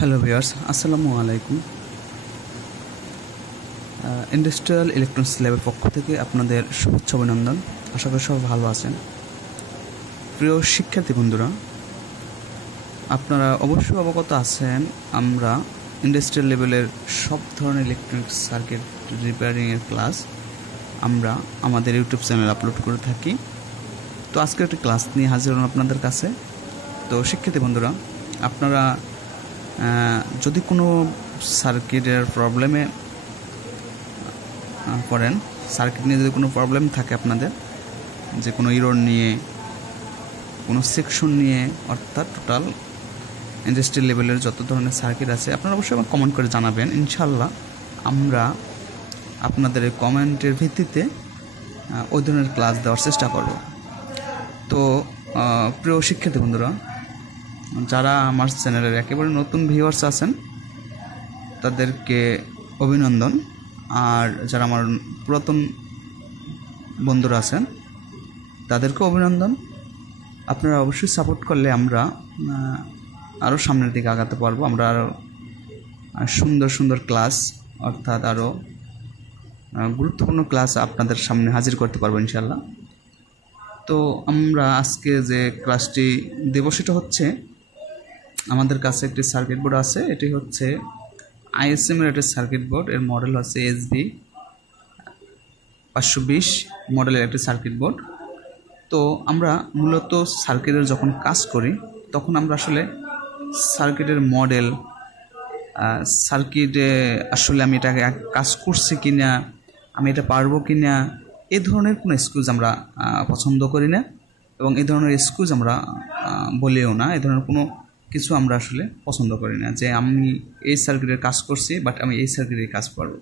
Hello viewers, আসসালামু আলাইকুম। Industrial electronics ল্যাবের পক্ষ থেকে আপনাদের শুভেচ্ছা অভিনন্দন। আশা করি সব ভালো আছেন। প্রিয় শিক্ষার্থী বন্ধুরা, আপনারা অবশ্যই অবগত আছেন আমরা ইন্ডাস্ট্রিয়াল লেভেলের সব ধরনের ইলেকট্রনিক্স সার্কিট রিপেয়ারিংয়ের ক্লাস আমরা আমাদের ইউটিউব চ্যানেলে আপলোড করে থাকি। তো আজকে একটি ক্লাস নিয়ে হাজির হলাম আপনাদের কাছে। তো শিক্ষার্থী বন্ধুরা, আপনারা যদি কোনো সার্কিটের প্রবলেমে পড়েন, সার্কিট নিয়ে যদি কোনো প্রবলেম থাকে আপনাদের, যে কোনো ইরোর নিয়ে, কোনো সেকশন নিয়ে, অর্থাৎ টোটাল ইন্ডাস্ট্রিয়াল লেভেলের যত ধরনের সার্কিট আছে, আপনারা অবশ্যই আমাকে কমেন্ট করে জানাবেন। ইনশাল্লাহ আমরা আপনাদের এই কমেন্টের ভিত্তিতে ওই ধরনের ক্লাস দেওয়ার চেষ্টা করব। তো প্রিয় শিক্ষার্থী বন্ধুরা, যারা আমার চ্যানেলের একেবারে নতুন ভিউয়ার্স আছেন তাদেরকে অভিনন্দন, আর যারা আমার পুরাতন বন্ধুরা আছেন তাদেরকে অভিনন্দন। আপনারা অবশ্যই সাপোর্ট করলে আমরা আরও সামনের দিকে আগাতে পারবো। আমরা আরও সুন্দর সুন্দর ক্লাস, অর্থাৎ আরও গুরুত্বপূর্ণ ক্লাস আপনাদের সামনে হাজির করতে পারবো ইনশাল্লাহ। তো আমরা আজকে যে ক্লাসটি দেব সেটা হচ্ছে, আমাদের কাছে একটি সার্কিট বোর্ড আছে। এটি হচ্ছে ISM এর একটি সার্কিট বোর্ড। এর মডেল হচ্ছে sv-520 মডেলের একটি সার্কিট বোর্ড। তো আমরা মূলত সার্কিটের যখন কাজ করি তখন আমরা আসলে সার্কিটের মডেল, সার্কিটে আসলে আমি এটাকে কাজ করছি কি না, আমি এটা পারবো কি না, এই ধরনের কোনো এক্সকিউজ আমরা পছন্দ করি না, এবং এই ধরনের এক্সকিউজ আমরা বলিও না। এই ধরনের কোনো কিছু আমরা আসলে পছন্দ করি না, যে আমি এই সার্কিটের কাজ করছি বাট আমি এই সার্কিটের কাজ পারবো,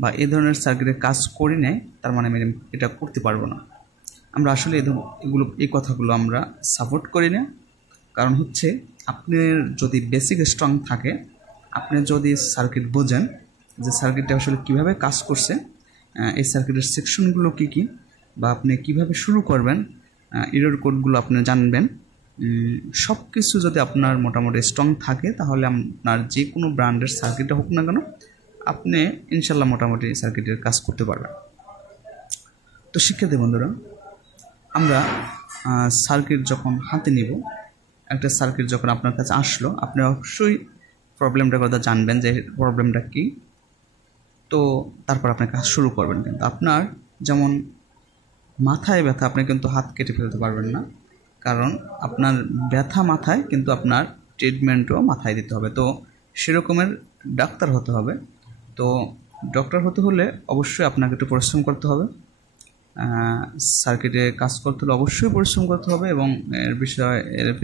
বা এই ধরনের সার্কিটের কাজ করি নাই তার মানে আমি এটা করতে পারবো না। আমরা আসলে এই কথাগুলো আমরা সাপোর্ট করি না। কারণ হচ্ছে, আপনার যদি বেসিক স্ট্রং থাকে, আপনি যদি সার্কিট বোঝেন যে সার্কিটটা আসলে কীভাবে কাজ করছে, এই সার্কিটের সেকশনগুলো কী কী, বা আপনি কীভাবে শুরু করবেন, এরর কোডগুলো আপনি জানবেন, সব কিছু যদি আপনার মোটামুটি স্ট্রং থাকে, তাহলে আপনার যে কোনো ব্র্যান্ডের সার্কিটটা হোক না কেন, আপনি ইনশাল্লাহ মোটামুটি সার্কিটের কাজ করতে পারবেন। তো শিক্ষার্থী বন্ধুরা, আমরা সার্কিট যখন হাতে নিব, একটা সার্কিট যখন আপনার কাছে আসলো, আপনি অবশ্যই প্রবলেমটার কথা জানবেন যে প্রবলেমটা কী। তো তারপর আপনি কাজ শুরু করবেন। কিন্তু আপনার যেমন মাথায় ব্যথা, আপনি কিন্তু হাত কেটে ফেলতে পারবেন না, কারণ আপনার ব্যথা মাথায়, কিন্তু আপনার ট্রিটমেন্টও মাথায় দিতে হবে। তো সেরকমের ডাক্তার হতে হবে। তো ডক্টর হতে হলে অবশ্যই আপনাকে একটু পরিশ্রম করতে হবে, সার্কিটে কাজ করতে হলে অবশ্যই পরিশ্রম করতে হবে, এবং এর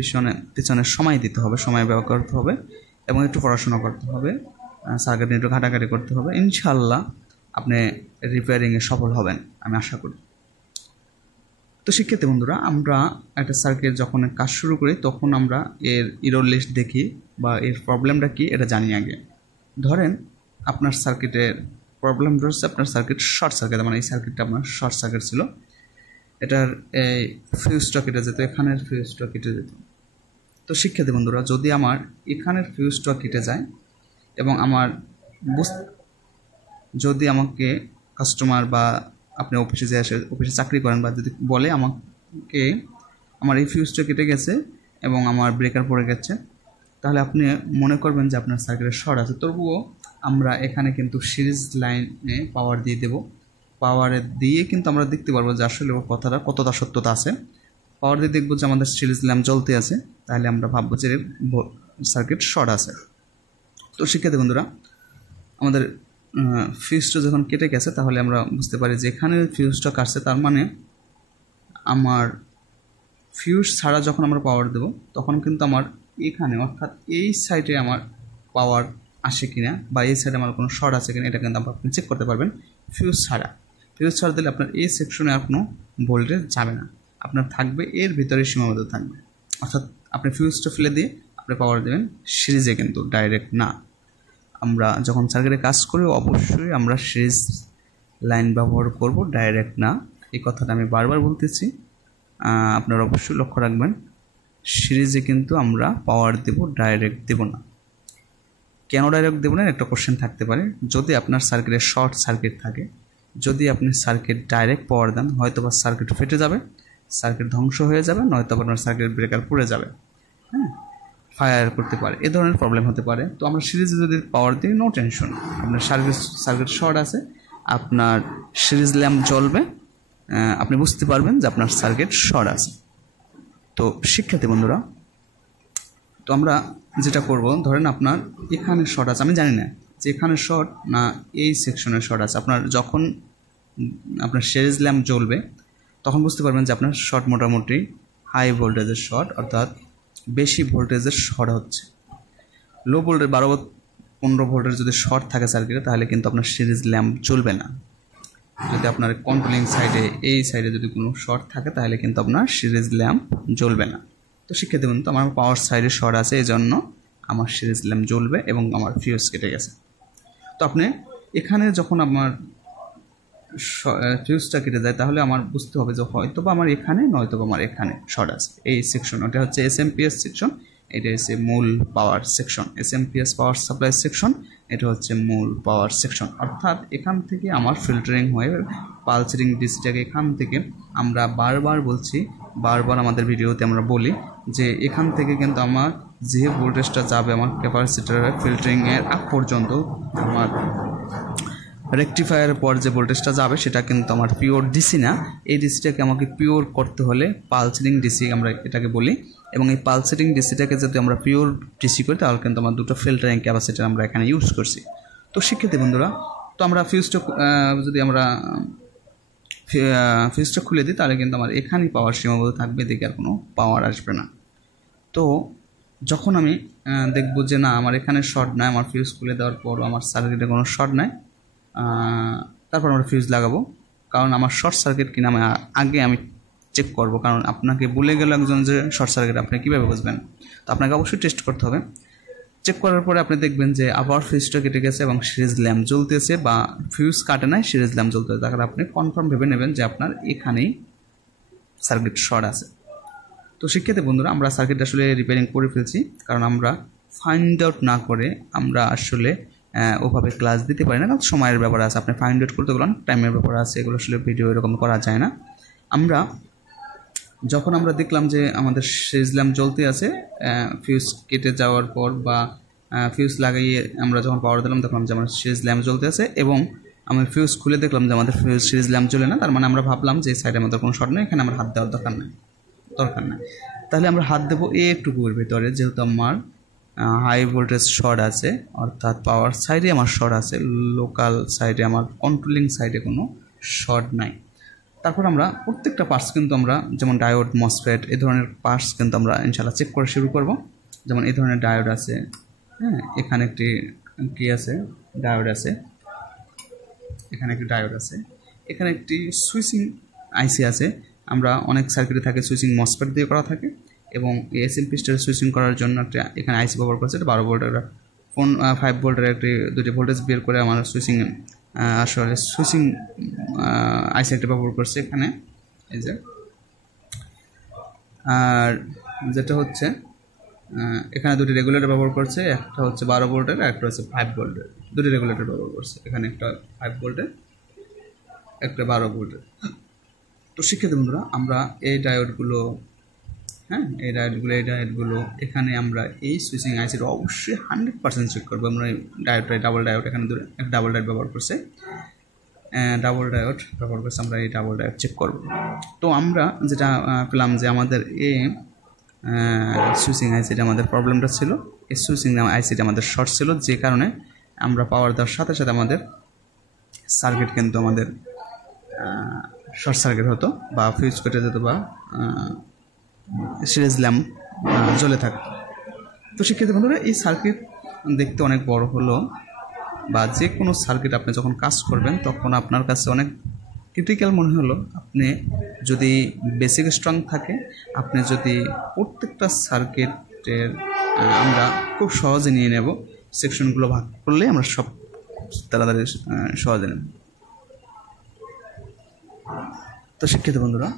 পিছনে সময় দিতে হবে, সময় ব্যবহার করতে হবে, এবং একটু পড়াশোনা করতে হবে, সার্কিট নিয়ে একটু ঘাটাঘাটি করতে হবে। ইনশাল্লাহ আপনি রিপেয়ারিংয়ে সফল হবেন, আমি আশা করি। তো শিক্ষার্থী বন্ধুরা, আমরা একটা সার্কিট যখন কাজ শুরু করি তখন আমরা এর ইরর লিস্ট দেখি, বা এর প্রবলেমটা কী এটা জানি আগে। ধরেন আপনার সার্কিটের প্রবলেম রয়েছে, আপনার সার্কিট শর্ট সার্কিট, মানে এই সার্কিটটা আপনার শর্ট সার্কিট ছিল, এটার এই ফিউজটা কেটে যেত, এখানের ফিউজটা কেটে যেত। তো শিক্ষার্থী বন্ধুরা, যদি আমার এখানের ফিউজটা কেটে যায়, এবং যদি আমাকে কাস্টমার, বা আপনি অফিসে যে আসে, অফিসে চাকরি করেন, বা যদি বলে আমাকে আমার এই ফিউজটা কেটে গেছে এবং আমার ব্রেকার পড়ে গেছে, তাহলে আপনি মনে করবেন যে আপনার সার্কিটের শর্ট আছে। তবুও আমরা এখানে কিন্তু সিরিজ লাইনে পাওয়ার দিয়ে দেব। পাওয়ারে দিয়ে কিন্তু আমরা দেখতে পারবো যে আসলে ওর কথাটা কতটা সত্যতা আছে। পাওয়ার দিয়ে দেখবো যে আমাদের সিরিজ ল্যাম্প জ্বলতে আছে, তাহলে আমরা ভাববো যে সার্কিট শর্ট আছে। তো শিক্ষার্থী বন্ধুরা, আমাদের ফিউজটা যখন কেটে গেছে, তাহলে আমরা বুঝতে পারি যে এখানে ফিউজটা কাটছে, তার মানে আমার ফিউজ ছাড়া যখন আমরা পাওয়ার দেব, তখন কিন্তু আমার এখানে, অর্থাৎ এই সাইডে আমার পাওয়ার আসে কিনা, বা এই সাইডে আমার কোনো শর্ট আছে কিনা, এটা কিন্তু আপনি চেক করতে পারবেন ফিউজ ছাড়া। ফিউজ ছাড়া দিলে আপনার এই সেকশনে আর কোনো ভোল্টেজ যাবে না, আপনার থাকবে এর ভিতরে সীমাবদ্ধ থাকবে। অর্থাৎ আপনি ফিউজটা ফেলে দিয়ে আপনি পাওয়ার দেবেন সিরিজে, কিন্তু ডাইরেক্ট না। আমরা যখন সার্কিটে কাজ করি অবশ্যই আমরা সিরিজ লাইন ব্যবহার করব, ডাইরেক্ট না। এই কথাটা আমি বারবার বলতেছি, আপনারা অবশ্যই লক্ষ্য রাখবেন। সিরিজে কিন্তু আমরা পাওয়ার দেব, ডাইরেক্ট দেব না। কেন ডাইরেক্ট দেব না একটা কোশ্চেন থাকতে পারে। যদি আপনার সার্কিটে শর্ট সার্কিট থাকে, যদি আপনি সার্কিট ডাইরেক্ট পাওয়ার দেন, হয়তো বা সার্কিট ফেটে যাবে, সার্কিট ধ্বংস হয়ে যাবে, নয়তো আপনার সার্কিট ব্রেকার পুড়ে যাবে, হ্যাঁ, ফায়ার করতে পারে, এ ধরনের প্রবলেম হতে পারে। তো আমরা সিরিজে যদি পাওয়ার দিই, নো টেনশন, আপনার সার্কিট শর্ট আছে, আপনার সিরিজ ল্যাম্প জ্বলবে, আপনি বুঝতে পারবেন যে আপনার সার্কিট শর্ট আছে। তো শিক্ষার্থী বন্ধুরা, তো আমরা যেটা করব, ধরেন আপনার এখানে শর্ট আছে, আমি জানি না যে এখানে শর্ট না এই সেকশনের শর্ট আছে। আপনার যখন আপনার সিরিজ ল্যাম্প জ্বলবে তখন বুঝতে পারবেন যে আপনার শর্ট মোটামুটি হাই ভোল্টেজের শর্ট, অর্থাৎ বেশি ভোল্টেজের শর্ট হচ্ছে। লো ভোল্টেজ 12-15 ভোল্টের যদি শর্ট থাকে সার্কিটে, তাহলে কিন্তু আপনার সিরিজ ল্যাম্প জ্বলবে না। যদি আপনার কন্ট্রোলিং সাইডে, এই সাইডে যদি কোনো শর্ট থাকে, তাহলে কিন্তু আপনার সিরিজ ল্যাম্প জ্বলবে না। তো শিক্ষার্থী বন্ধু, আমার পাওয়ার সাইডে শর্ট আছে, এই জন্য আমার সিরিজ ল্যাম্প জ্বলবে এবং আমার ফিউজ কেটে গেছে। তো আপনি এখানে যখন আমার ফিউজটা কেটে যায়, তাহলে আমার বুঝতে হবে যে হয়তো বা আমার এখানে, নয়তো বা আমার এখানে শর্ট আছে। এই সেকশন, ওটা হচ্ছে SMPS সেকশন, এটা হচ্ছে মূল power section. SMPS power supply section, এটা হচ্ছে মূল পাওয়ার সেকশন। অর্থাৎ এখান থেকে আমার ফিল্টারিং হয়ে পালসারিং ডিসিটাকে, এখান থেকে আমরা বারবার বলছি, বারবার আমাদের ভিডিওতে আমরা বলি যে এখান থেকে কিন্তু আমার যে ভোল্টেজটা যাবে আমার ক্যাপাসিটরের ফিল্টারিংয়ের আগ পর্যন্ত, আমার রেকটিফায়ারের পর যে ভোল্টেজটা যাবে সেটা কিন্তু আমার পিওর ডিসি না। এই ডিসিটাকে আমাকে পিওর করতে হলে পালসেটিং ডিসি আমরা এটাকে বলি, এবং এই পালসেটিং ডিসিটাকে যদি আমরা পিওর ডিসি করি, তাহলে কিন্তু আমরা দুটো ফিল্টারিং ক্যাপাসিটার আমরা এখানে ইউজ করছি। তো শিক্ষার্থী বন্ধুরা, তো আমরা ফিউজটা যদি আমরা ফিউজটা খুলে দিই, তাহলে কিন্তু আমার এখানেই পাওয়ার সীমাবদ্ধ থাকবে, এদিকে আর কোনো পাওয়ার আসবে না। তো যখন আমি দেখব যে না আমার এখানে শর্ট নাই, আমার ফিউজ খুলে দেওয়ার পর আমার সার্কিটে কোনো শর্ট নাই, তারপর আমরা ফিউজ লাগাবো। কারণ আমার শর্ট সার্কিট কিনা আমি আগে চেক করব, কারণ আপনাকে বলে গেল একজন যে শর্ট সার্কিট, আপনি কীভাবে বুঝবেন? তো আপনাকে অবশ্যই টেস্ট করতে হবে। চেক করার পরে আপনি দেখবেন যে আবার ফিউজটা কেটে গেছে এবং সিরিজ ল্যাম্প জ্বলতেছে, বা ফিউজ কাটে নাই, সিরিজ ল্যাম্প জ্বলতেছে, তাহলে আপনি কনফার্ম ভেবে নেবেন যে আপনার এখানেই সার্কিট শর্ট আছে। তো শিক্ষার্থী বন্ধুরা, আমরা সার্কিট আসলে রিপেয়ারিং করে ফেলছি, কারণ আমরা ফাইন্ড আউট না করে আমরা আসলে ওভাবে ক্লাস দিতে পারি না, কারণ সময়ের ব্যাপার আছে। আপনি ফাইন্ড আউট করতে গেলেন, টাইমের ব্যাপার আছে, এগুলো আসলে ভিডিও এরকম করা যায় না। যখন আমরা দেখলাম যে আমাদের সিরিজ ল্যাম্প জ্বলতে আছে, ফিউজ কেটে যাওয়ার পর বা ফিউজ লাগিয়ে আমরা যখন পাওয়ার দিলাম, দেখলাম যে আমার সিরিজ ল্যাম্প জ্বলতে আছে, এবং আমি ফিউজ খুলে দেখলাম যে আমাদের সিরিজ ল্যাম্প জ্বলে না। তার মানে আমরা ভাবলাম যে এই সাইডে আমাদের কোনো শর্ট নেই, এখানে আমার হাত দেওয়ার দরকার নেই। তাহলে আমরা হাত দেবো একটুকুর ভিতরে, যেহেতু আমার হাই ভোল্টেজ শর্ট আছে, অর্থাৎ পাওয়ার সাইডে আমার শর্ট আছে, লোকাল সাইডে আমার কন্ট্রোলিং সাইডে কোনো শর্ট নাই। তারপর আমরা প্রত্যেকটা পার্টস কিন্তু আমরা, যেমন ডায়োড, মসফেট, এই ধরনের পার্টস কিন্তু আমরা ইনশাআল্লাহ চেক করে শুরু করব। যেমন এই ধরনের ডায়োড আছে, হ্যাঁ, এখানে একটি কি আছে, ডায়োড আছে, এখানে একটি ডায়োড আছে, এখানে একটি সুইচিং আইসি আছে। আমরা অনেক সার্কিটে থাকে সুইচিং মসফেট দিয়ে করা থাকে, এবং এসএম পিস্টের সুইচিং করার জন্য একটা এখানে আইসি ব্যবহার করছে, 12 ভোল্টের 5 ভোল্টের দুটি ভোল্টেজ বের করে আমার সুইচিং আসলে সুইচিং আইসি একটা ব্যবহার করছে এখানে, এই যে। আর যেটা হচ্ছে এখানে দুটি রেগুলেটর ব্যবহার করছে, একটা হচ্ছে 12 ভোল্টের আর একটা হচ্ছে 5 ভোল্টের, দুটি রেগুলেটর ব্যবহার করছে। এখানে একটা 5 ভোল্টের, একটা 12 ভোল্টের। তো শিক্ষার্থী বন্ধুরা, আমরা এই ডায়োডগুলো, হ্যাঁ, এই ডায়োডগুলো এখানে আমরা এই সুইচিং আইসির অবশ্যই 100% চেক করবো। আমরা এই ডায়োডটা, ডাবল ডায়োড, এখানে একটা ডাবল ডায়োড ব্যবহার করছে, আমরা এই ডাবল ডায়োড চেক করব। তো আমরা যেটা পেলাম যে আমাদের এই সুইচিং আইসিটা আমাদের প্রবলেমটা ছিল, এই সুইচিং আইসিটা আমাদের শর্ট ছিল, যে কারণে আমরা পাওয়ার দেওয়ার সাথে সাথে আমাদের সার্কিট কিন্তু আমাদের শর্ট সার্কিট হতো, বা ফিউজ কেটে যেত, বা সিরিজ ল্যাম্প জ্বলে থাকতো। তো সেক্ষেত্রে বন্ধুরা, এই সার্কিট দেখতে অনেক বড় হলো, বা যে কোনো সার্কিট আপনি যখন কাজ করবেন তখন আপনার কাছে অনেক ক্রিটিক্যাল মনে হলো। আপনি যদি বেসিক স্ট্রং থাকে, আপনি যদি প্রত্যেকটা সার্কিটের আমরা খুব সহজে নিয়ে নেব, সেকশনগুলো ভাগ করলে আমরা সব তাড়াতাড়ি সহজে নেব। তো শিক্ষিত বন্ধুরা,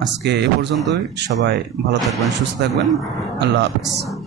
আজকে এ পর্যন্তই। সবাই ভালো থাকবেন, সুস্থ থাকবেন। আল্লাহ হাফেজ।